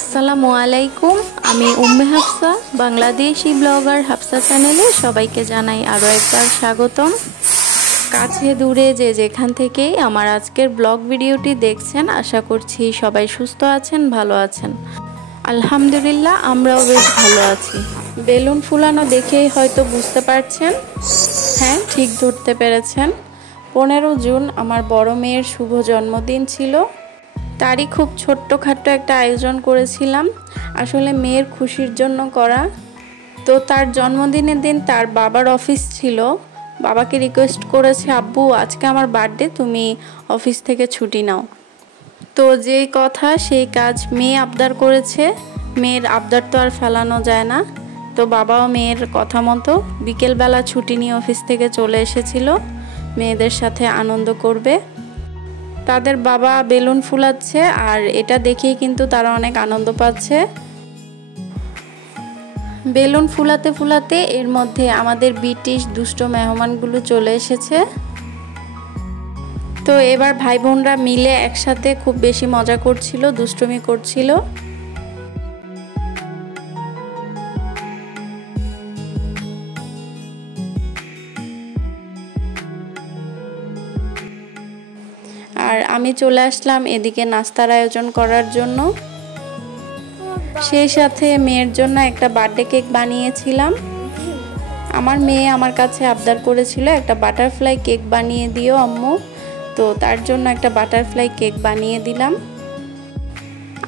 আসসালামু আলাইকুম। আমি উম্মে হাফসা, বাংলাদেশি ব্লগার হাফসা চ্যানেলে সবাইকে জানাই আরও একবার স্বাগতম। কাছে দূরে যে যেখান থেকেই আমার আজকের ব্লগ ভিডিওটি দেখছেন, আশা করছি সবাই সুস্থ আছেন, ভালো আছেন। আলহামদুলিল্লাহ, আমরাও বেশ ভালো আছি। বেলুন ফুলানো দেখেই হয়তো বুঝতে পারছেন, হ্যাঁ ঠিক ধরতে পেরেছেন, 15 জুন আমার বড় মেয়ের শুভ জন্মদিন ছিল। তারই খুব ছোট্টখাট্ট একটা আয়োজন করেছিলাম, আসলে মেয়ের খুশির জন্য করা। তো তার জন্মদিনের দিন তার বাবার অফিস ছিল, বাবাকে রিকোয়েস্ট করেছে, আব্বু আজকে আমার বার্থডে, তুমি অফিস থেকে ছুটি নাও। তো যেই কথা সেই কাজ, মেয়ে আবদার করেছে, মেয়ের আবদার তো আর ফেলানো যায় না। তো বাবাও মেয়ের কথা মতো বিকেলবেলা ছুটি নিয়ে অফিস থেকে চলে এসেছিল মেয়েদের সাথে আনন্দ করবে। তাদের বাবা বেলুন ফুলাচ্ছে আর এটা দেখেই কিন্তু তারা অনেক আনন্দ পাচ্ছে। বেলুন ফুলাতে ফুলাতে এর মধ্যে আমাদের ব্রিটিশ দুষ্ট মেহমানগুলো চলে এসেছে। তো এবার ভাই বোনরা মিলে একসাথে খুব বেশি মজা করছিল, দুষ্টুমি করছিল। আর আমি চলে আসলাম এদিকে নাস্তার আয়োজন করার জন্য। সেই সাথে মেয়ের জন্য একটা বার্থডে কেক বানিয়েছিলাম। আমার মেয়ে আমার কাছে আবদার করেছিল একটা বাটারফ্লাই কেক বানিয়ে দিও আম্মু, তো তার জন্য একটা বাটারফ্লাই কেক বানিয়ে দিলাম।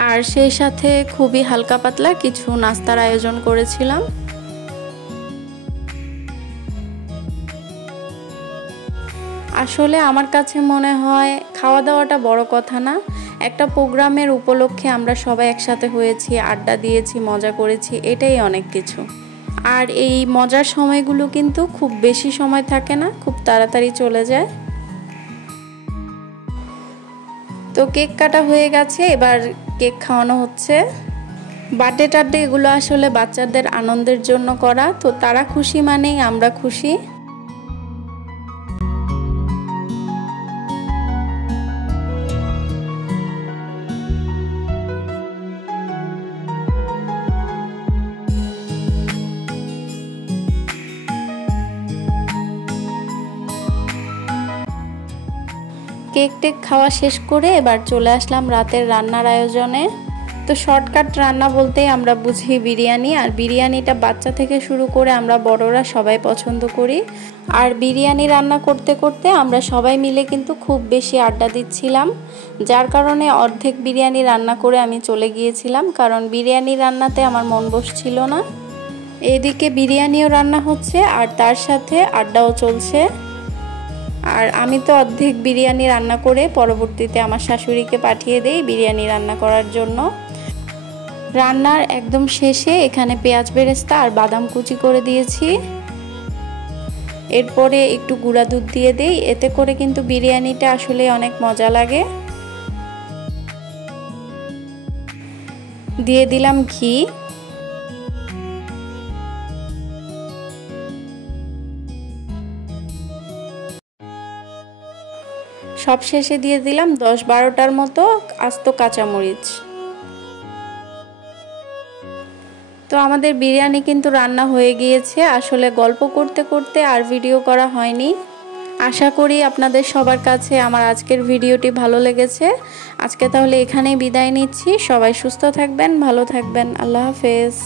আর সেই সাথে খুবই হালকা পাতলা কিছু নাস্তার আয়োজন করেছিলাম। আসলে আমার কাছে মনে হয় খাওয়া দাওয়াটা বড় কথা না, একটা প্রোগ্রামের উপলক্ষে আমরা সবাই একসাথে হয়েছি, আড্ডা দিয়েছি, মজা করেছি, এটাই অনেক কিছু। আর এই মজার সময়গুলো কিন্তু খুব বেশি সময় থাকে না, খুব তাড়াতাড়ি চলে যায়। তো কেক কাটা হয়ে গেছে, এবার কেক খাওয়ানো হচ্ছে। বার্থডে টার্থডে এগুলো আসলে বাচ্চাদের আনন্দের জন্য করা, তো তারা খুশি মানেই আমরা খুশি। কেক টেক খাওয়া শেষ করে এবার চলে আসলাম রাতের রান্নার আয়োজনে। তো শর্টকাট রান্না বলতেই আমরা বুঝি বিরিয়ানি, আর বিরিয়ানিটা বাচ্চা থেকে শুরু করে আমরা বড়রা সবাই পছন্দ করি। আর বিরিয়ানি রান্না করতে করতে আমরা সবাই মিলে কিন্তু খুব বেশি আড্ডা দিচ্ছিলাম, যার কারণে অর্ধেক বিরিয়ানি রান্না করে আমি চলে গিয়েছিলাম, কারণ বিরিয়ানি রান্নাতে আমার মন বসছিল না। এদিকে বিরিয়ানিও রান্না হচ্ছে আর তার সাথে আড্ডাও চলছে। আর আমি তো অর্ধেক বিরিয়ানি রান্না করে পরবর্তীতে আমার শাশুড়িকে পাঠিয়ে দেই বিরিয়ানি রান্না করার জন্য। রান্নার একদম শেষে এখানে পেঁয়াজ বেরেস্তা আর বাদাম কুচি করে দিয়েছি। এরপরে একটু গুঁড়া দুধ দিয়ে দেই, এতে করে কিন্তু বিরিয়ানিটা আসলে অনেক মজা লাগে। দিয়ে দিলাম ঘি। সব শেষে দিয়ে দিলাম 10-12টার মতো আস্ত কাঁচামরিচ। তো আমাদের বিরিয়ানি কিন্তু রান্না হয়ে গিয়েছে। আসলে গল্প করতে করতে আর ভিডিও করা হয়নি। আশা করি আপনাদের সবার কাছে আমার আজকের ভিডিওটি ভালো লেগেছে। আজকে তাহলে এখানেই বিদায় নিচ্ছি। সবাই সুস্থ থাকবেন, ভালো থাকবেন। আল্লাহ হাফেজ।